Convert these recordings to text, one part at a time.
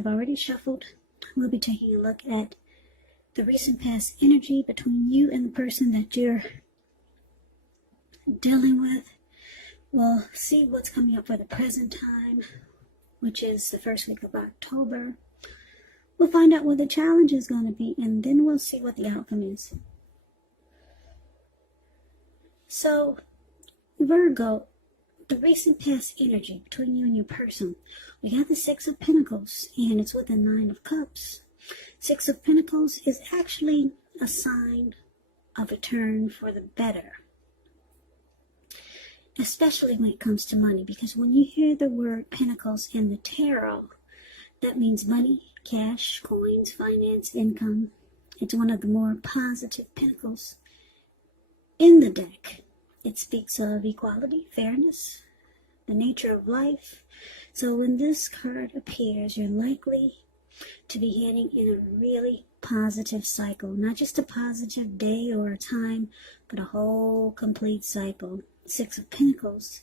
I've already shuffled. We'll be taking a look at the recent past energy between you and the person that you're dealing with. We'll see what's coming up for the present time, which is the first week of October. We'll find out what the challenge is going to be, and then we'll see what the outcome is. So, Virgo, the recent past energy between you and your person. We got the Six of Pentacles, and it's with the Nine of Cups. Six of Pentacles is actually a sign of a turn for the better, especially when it comes to money, because when you hear the word Pentacles in the tarot, that means money, cash, coins, finance, income. It's one of the more positive pentacles in the deck. It speaks of equality, fairness, the nature of life. So when this card appears, you're likely to be heading in a really positive cycle. Not just a positive day or a time, but a whole complete cycle. Six of Pentacles.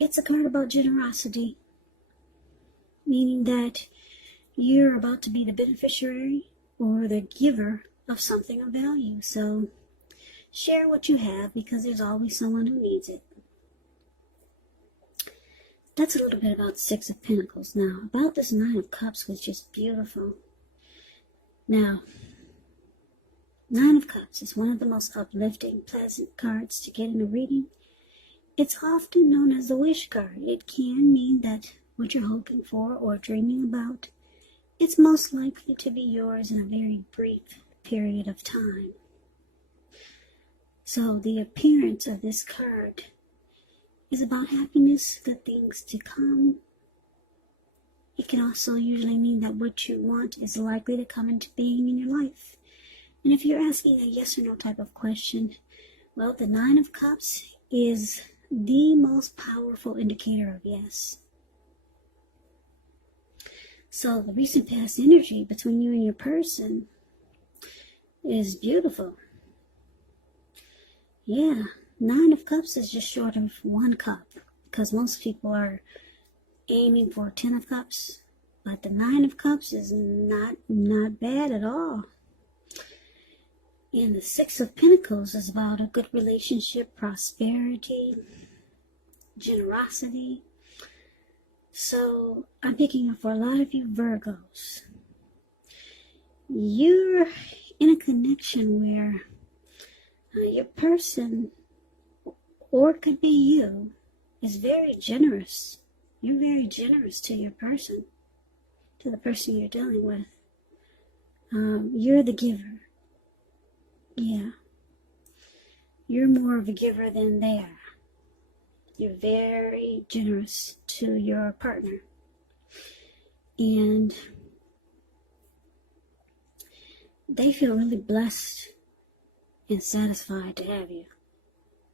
It's a card about generosity, meaning that you're about to be the beneficiary or the giver of something of value. So share what you have, because there's always someone who needs it. That's a little bit about Six of Pentacles. Now, about this Nine of Cups, which is beautiful. Now, Nine of Cups is one of the most uplifting, pleasant cards to get in a reading. It's often known as the wish card. It can mean that what you're hoping for or dreaming about, it's most likely to be yours in a very brief period of time. So the appearance of this card is about happiness, good things to come. It can also usually mean that what you want is likely to come into being in your life. And if you're asking a yes or no type of question, well, the Nine of Cups is the most powerful indicator of yes. So the recent past energy between you and your person is beautiful. Yeah, Nine of Cups is just short of one cup, because most people are aiming for 10 of Cups, but the Nine of Cups is not bad at all. And the Six of Pentacles is about a good relationship, prosperity, generosity. So I'm picking up for a lot of you Virgos. You're in a connection where your person, or it could be you, is very generous. You're very generous to your person, to the person you're dealing with. You're the giver. Yeah. You're more of a giver than they are. You're very generous to your partner. And they feel really blessed and satisfied to have you.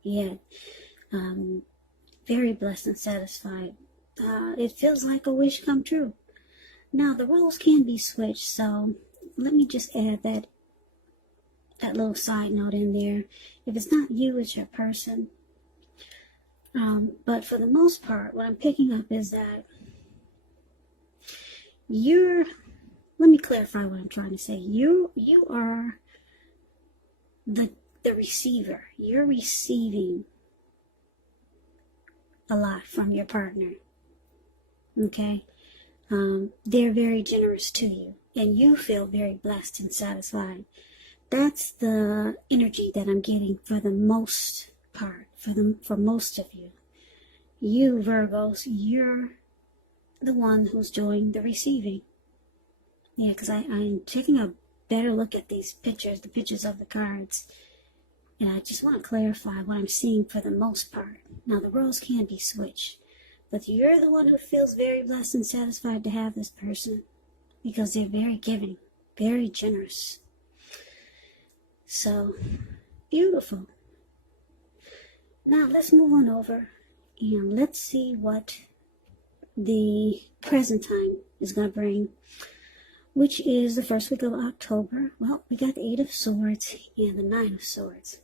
Yeah. Very blessed and satisfied. It feels like a wish come true. Now, the roles can be switched, so let me just add that little side note in there. If it's not you, it's your person. But for the most part, what I'm picking up is that let me clarify what I'm trying to say. You are the receiver. You're receiving a lot from your partner. Okay? They're very generous to you, and you feel very blessed and satisfied. That's the energy that I'm getting for the most part, for most of you. You Virgos, you're the one who's doing the receiving. Yeah, because I'm taking a better look at these pictures, the pictures of the cards, and I just want to clarify what I'm seeing for the most part. Now, the roles can be switched, but you're the one who feels very blessed and satisfied to have this person, because they're very giving, very generous. So, beautiful. Now, let's move on over and let's see what the present time is going to bring, which is the first week of October. Well, we got the Eight of Swords and the Nine of Swords.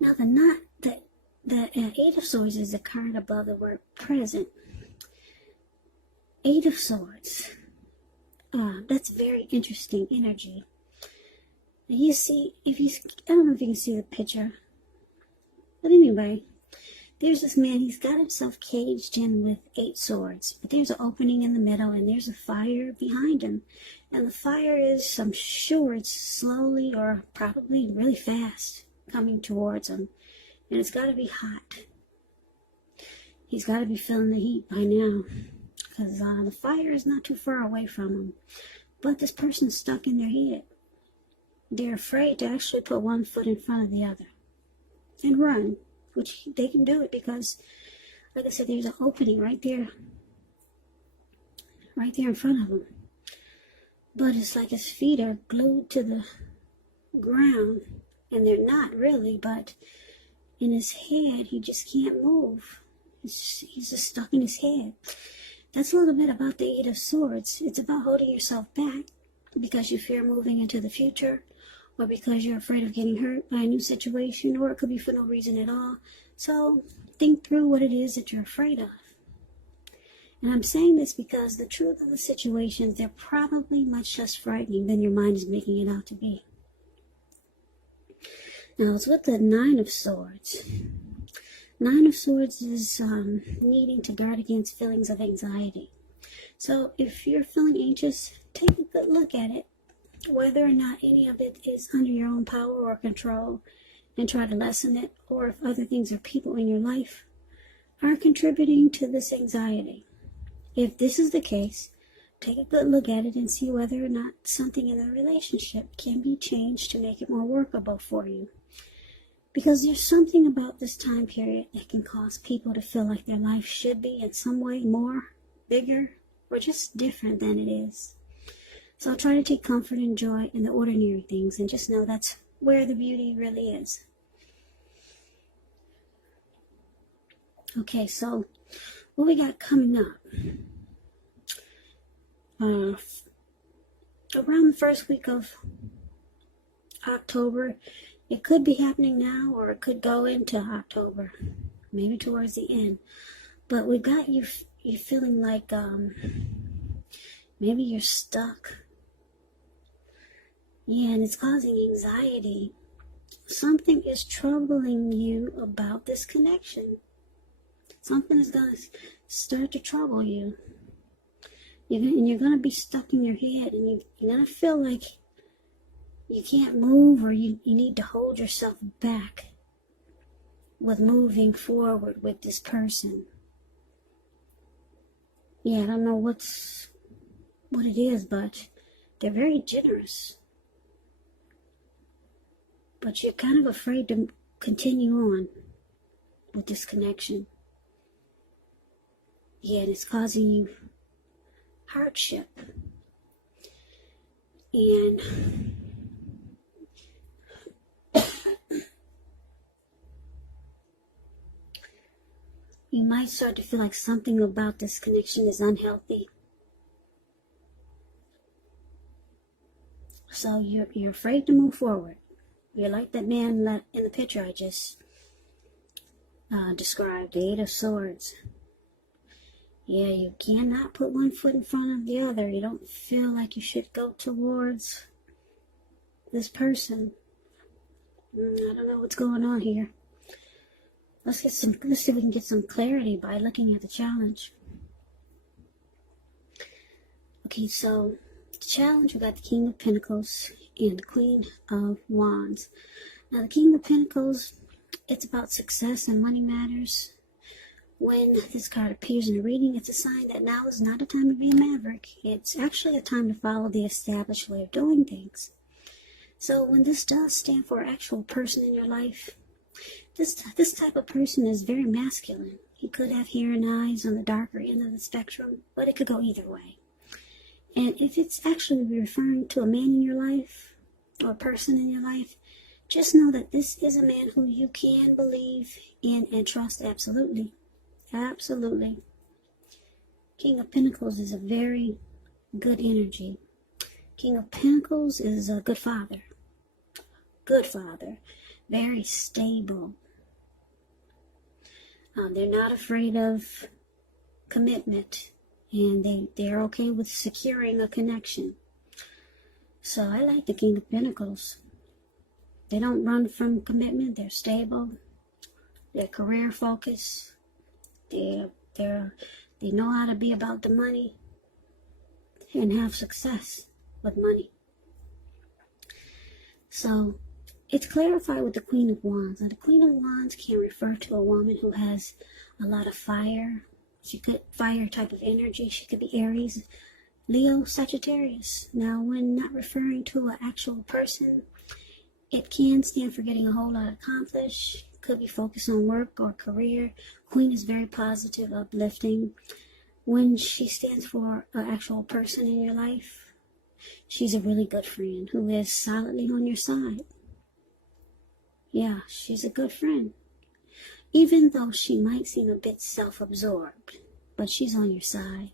Now, the Eight of Swords is the card above the word present. Eight of Swords. That's very interesting energy. And you see, I don't know if you can see the picture, but anyway, there's this man, he's got himself caged in with 8 swords, but there's an opening in the middle, and there's a fire behind him. And the fire is, I'm sure it's slowly or probably really fast coming towards him. And it's got to be hot. He's got to be feeling the heat by now, because the fire is not too far away from him. But this person's stuck in their head. They're afraid to actually put one foot in front of the other and run, which they can do it because, like I said, there's an opening right there in front of him. But it's like his feet are glued to the ground, and they're not really, but in his head, he just can't move. He's just stuck in his head. That's a little bit about the Eight of Swords. It's about holding yourself back because you fear moving into the future, or because you're afraid of getting hurt by a new situation, or it could be for no reason at all. So think through what it is that you're afraid of. And I'm saying this because the truth of the situations, they're probably much less frightening than your mind is making it out to be. Now, it's with the Nine of Swords. Nine of Swords is needing to guard against feelings of anxiety. So if you're feeling anxious, take a good look at it, whether or not any of it is under your own power or control, and try to lessen it, or if other things or people in your life are contributing to this anxiety. If this is the case, take a good look at it and see whether or not something in the relationship can be changed to make it more workable for you. Because there's something about this time period that can cause people to feel like their life should be in some way more, bigger, or just different than it is. So try to take comfort and joy in the ordinary things, and just know that's where the beauty really is. Okay, so what we got coming up? Around the first week of October, it could be happening now, or it could go into October, maybe towards the end. But we've got you feeling like maybe you're stuck. Yeah, and it's causing anxiety. Something is troubling you about this connection. Something is going to start to trouble you. You're going to be stuck in your head, and you're going to feel like you can't move, or you need to hold yourself back with moving forward with this person. Yeah, I don't know what it is, but they're very generous. But you're kind of afraid to continue on with this connection. Yeah, and it's causing you hardship. And you might start to feel like something about this connection is unhealthy. So you're afraid to move forward. You're like that man in the picture I just described, the Eight of Swords. Yeah, you cannot put one foot in front of the other. You don't feel like you should go towards this person. I don't know what's going on here. Let's see if we can get some clarity by looking at the challenge. Okay, so the challenge, we got the King of Pentacles and the Queen of Wands. Now, the King of Pentacles, it's about success and money matters. When this card appears in a reading, it's a sign that now is not a time to be a maverick. It's actually a time to follow the established way of doing things. So when this does stand for an actual person in your life, this type of person is very masculine. He could have hair and eyes on the darker end of the spectrum, but it could go either way. And if it's actually referring to a man in your life or a person in your life, just know that this is a man who you can believe in and trust absolutely. Absolutely. King of Pentacles is a very good energy. King of Pentacles is a good father. Good father. Very stable. They're not afraid of commitment. and they're okay with securing a connection. So I like the King of Pentacles. They don't run from commitment. They're stable. They're career focused. They know how to be about the money and have success with money. So it's clarified with the Queen of Wands. Now the Queen of Wands can refer to a woman who has a lot of fire. She could fire type of energy. She could be Aries, Leo, Sagittarius. Now when not referring to an actual person, it can stand for getting a whole lot accomplished. Could be focused on work or career. Queen is very positive, uplifting. When she stands for an actual person in your life, she's a really good friend who is solidly on your side. Yeah, she's a good friend. Even though she might seem a bit self-absorbed, but she's on your side.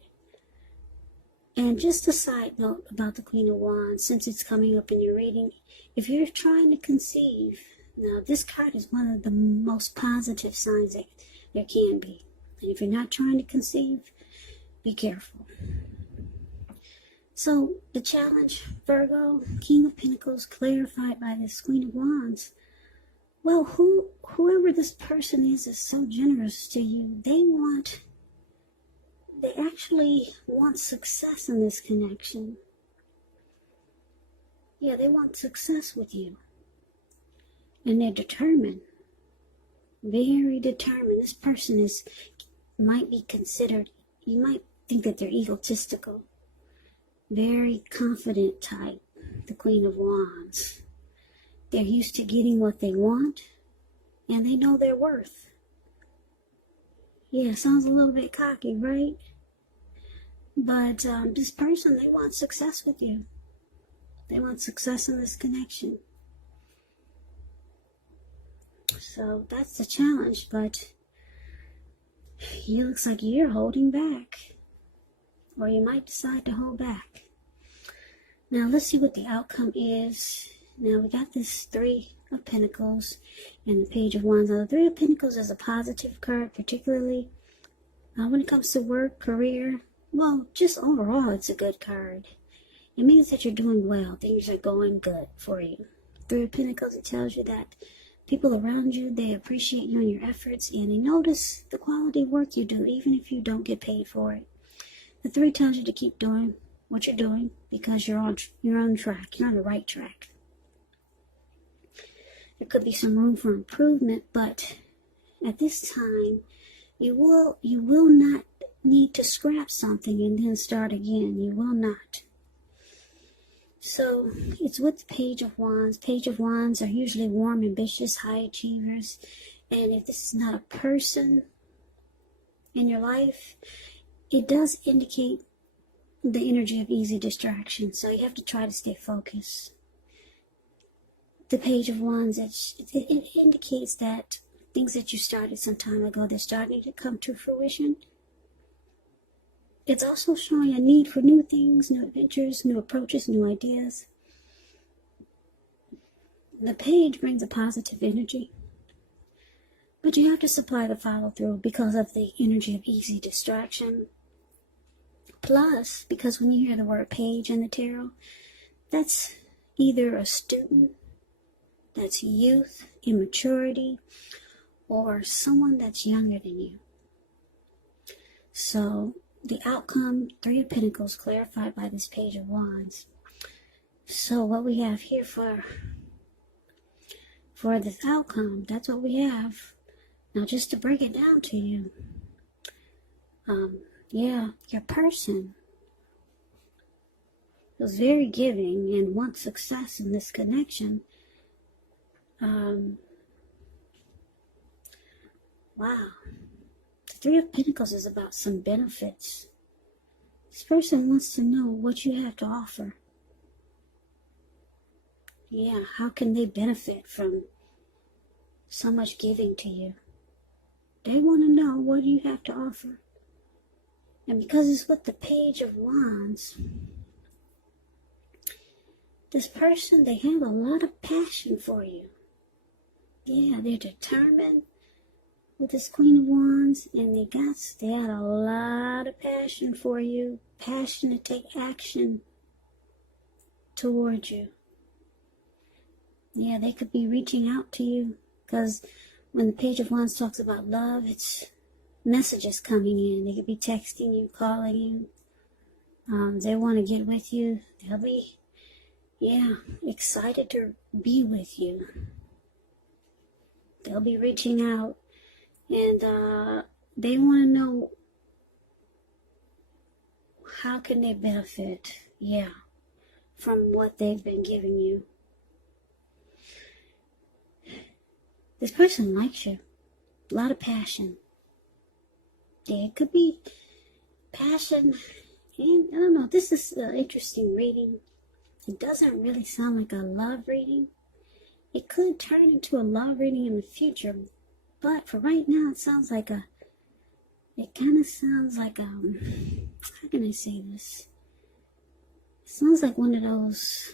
And just a side note about the Queen of Wands, since it's coming up in your reading, if you're trying to conceive, now this card is one of the most positive signs that there can be. And if you're not trying to conceive, be careful. So the challenge, Virgo, King of Pentacles, clarified by this Queen of Wands. Well, whoever this person is so generous to you. They actually want success in this connection. Yeah, they want success with you. And they're determined. Very determined. This person might be considered, you might think that they're egotistical. Very confident type, the Queen of Wands. They're used to getting what they want, and they know their worth. Yeah, sounds a little bit cocky, right? But this person, they want success with you. They want success in this connection. So that's the challenge, but it looks like you're holding back. Or you might decide to hold back. Now let's see what the outcome is. Now we got this Three of Pentacles and the Page of Wands. Now the Three of Pentacles is a positive card, particularly when it comes to work, career. Well, just overall it's a good card. It means that you're doing well. Things are going good for you. Three of Pentacles, it tells you that people around you, they appreciate you and your efforts, and they notice the quality work you do, even if you don't get paid for it. The Three tells you to keep doing what you're doing because you're on track. You're on the right track. There could be some room for improvement, but at this time, you will not need to scrap something and then start again. You will not. So it's with the Page of Wands. Page of Wands are usually warm, ambitious, high achievers. And if this is not a person in your life, it does indicate the energy of easy distraction. So you have to try to stay focused. The Page of Wands, it indicates that things that you started some time ago, they're starting to come to fruition. It's also showing a need for new things, new adventures, new approaches, new ideas. The Page brings a positive energy, but you have to supply the follow-through because of the energy of easy distraction. Plus, because when you hear the word page in the tarot, that's either a student, that's youth, immaturity, or someone that's younger than you. So the outcome, Three of Pentacles, clarified by this Page of Wands. So what we have here for this outcome, that's what we have. Now just to break it down to you, yeah, your person was very giving and wants success in this connection. Wow. The Three of Pentacles is about some benefits. This person wants to know what you have to offer. Yeah, how can they benefit from so much giving to you? They want to know what you have to offer. And because it's with the Page of Wands, this person, they have a lot of passion for you. Yeah, they're determined. with this Queen of Wands, and they had a lot of passion for you, passion to take action towards you. Yeah, they could be reaching out to you, because when the Page of Wands talks about love, it's messages coming in. They could be texting you, calling you. They want to get with you. They'll be, excited to be with you. They'll be reaching out, and they want to know how can they benefit, from what they've been giving you. This person likes you. A lot of passion. Yeah, it could be passion. And I don't know, this is an interesting reading. It doesn't really sound like a love reading. It could turn into a love reading in the future. But for right now, it kind of sounds like, how can I say this? It sounds like one of those,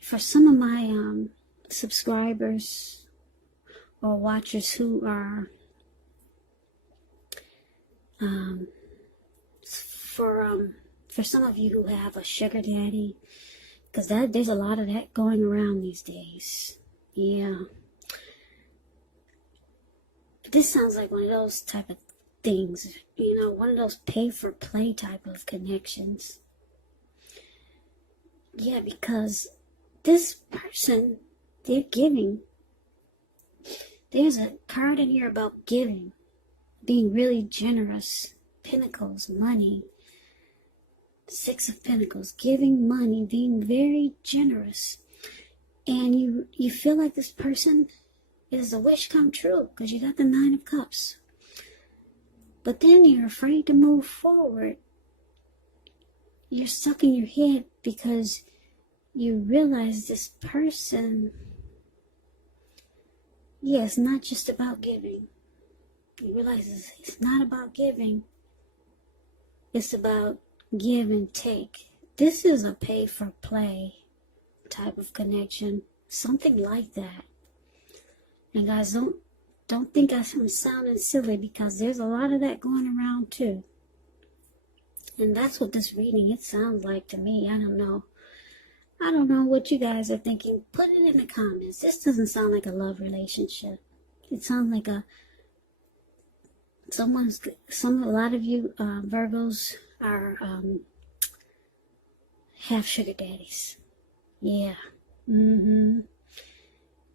for some of my subscribers or watchers who are for some of you who have a sugar daddy, because there's a lot of that going around these days. Yeah, but this sounds like one of those type of things, one of those pay for play type of connections. Yeah, because this person, they're giving. There's a card in here about giving, being really generous. Pentacles, money. Six of Pentacles, giving money, being very generous. And you feel like this person is a wish come true, because you got the Nine of Cups. But then you're afraid to move forward. You're stuck in your head because you realize this person, it's not just about giving. You realize it's not about giving. It's about give and take. This is a pay for play type of connection. Something like that. And guys, don't think I'm sounding silly, because there's a lot of that going around too. And that's what this reading, it sounds like to me. I don't know what you guys are thinking. Put it in the comments. This doesn't sound like a love relationship. It sounds like a lot of you Virgos are have sugar daddies. Yeah.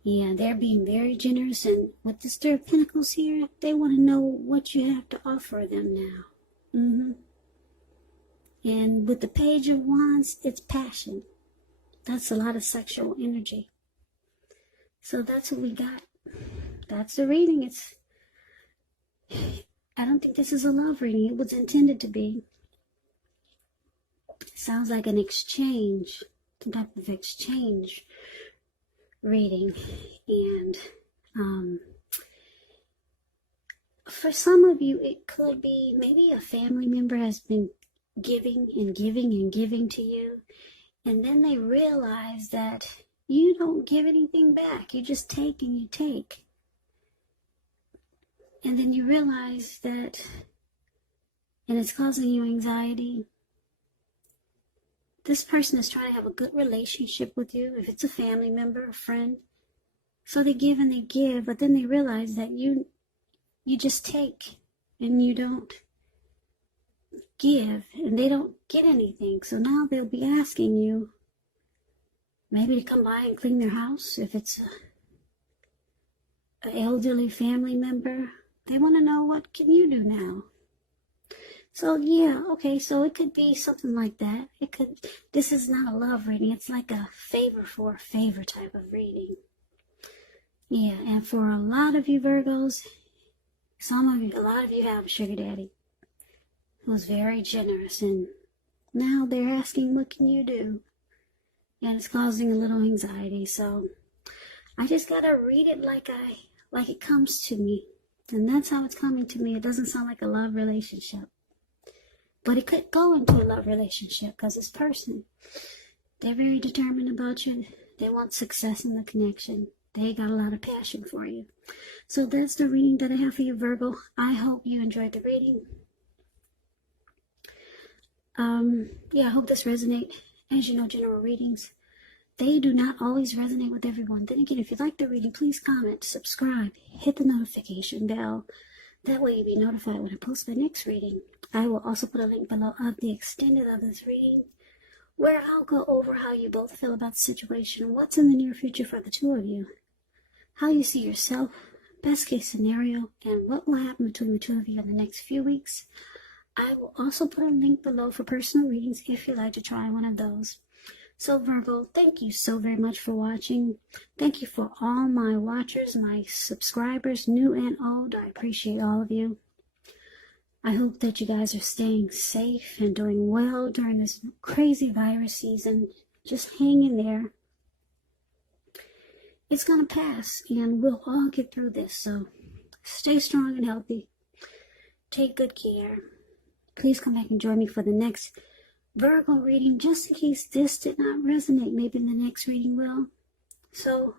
Yeah, they're being very generous, and with the Star of Pentacles here, they want to know what you have to offer them now. And with the Page of Wands, it's passion. That's a lot of sexual energy. So that's what we got. That's the reading. I don't think this is a love reading. It was intended to be. It sounds like an exchange, some type of exchange reading. And for some of you, it could be maybe a family member has been giving and giving and giving to you, and then they realize that you don't give anything back. You just take and you take. And then you realize that, and it's causing you anxiety. This person is trying to have a good relationship with you, if it's a family member, a friend. So they give and they give, but then they realize that you just take and you don't give, and they don't get anything. So now they'll be asking you maybe to come by and clean their house. If it's an elderly family member, they want to know, what can you do now? So so it could be something like that. This is not a love reading. It's like a favor for a favor type of reading. Yeah, and for a lot of you Virgos, a lot of you have a sugar daddy who's very generous, and now they're asking, what can you do? And it's causing a little anxiety. So I just gotta read it like it comes to me. And that's how it's coming to me. It doesn't sound like a love relationship. But it could go into a love relationship, because this person, they're very determined about you. They want success in the connection. They got a lot of passion for you. So that's the reading that I have for you, Virgo. I hope you enjoyed the reading. Yeah, I hope this resonates. As you know, general readings, they do not always resonate with everyone. Then again, if you like the reading, please comment, subscribe, hit the notification bell. That way you'll be notified when I post my next reading. I will also put a link below of the extended of this reading, where I'll go over how you both feel about the situation, what's in the near future for the two of you, how you see yourself, best case scenario, and what will happen between the two of you in the next few weeks. I will also put a link below for personal readings if you'd like to try one of those. So Virgo, thank you so very much for watching. Thank you for all my watchers, my subscribers, new and old. I appreciate all of you. I hope that you guys are staying safe and doing well during this crazy virus season. Just hang in there. It's going to pass, and we'll all get through this. So stay strong and healthy. Take good care. Please come back and join me for the next Virgo reading, just in case this did not resonate. Maybe the next reading will. So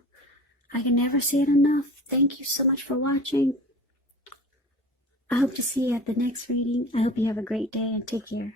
I can never say it enough. Thank you so much for watching. I hope to see you at the next reading. I hope you have a great day and take care.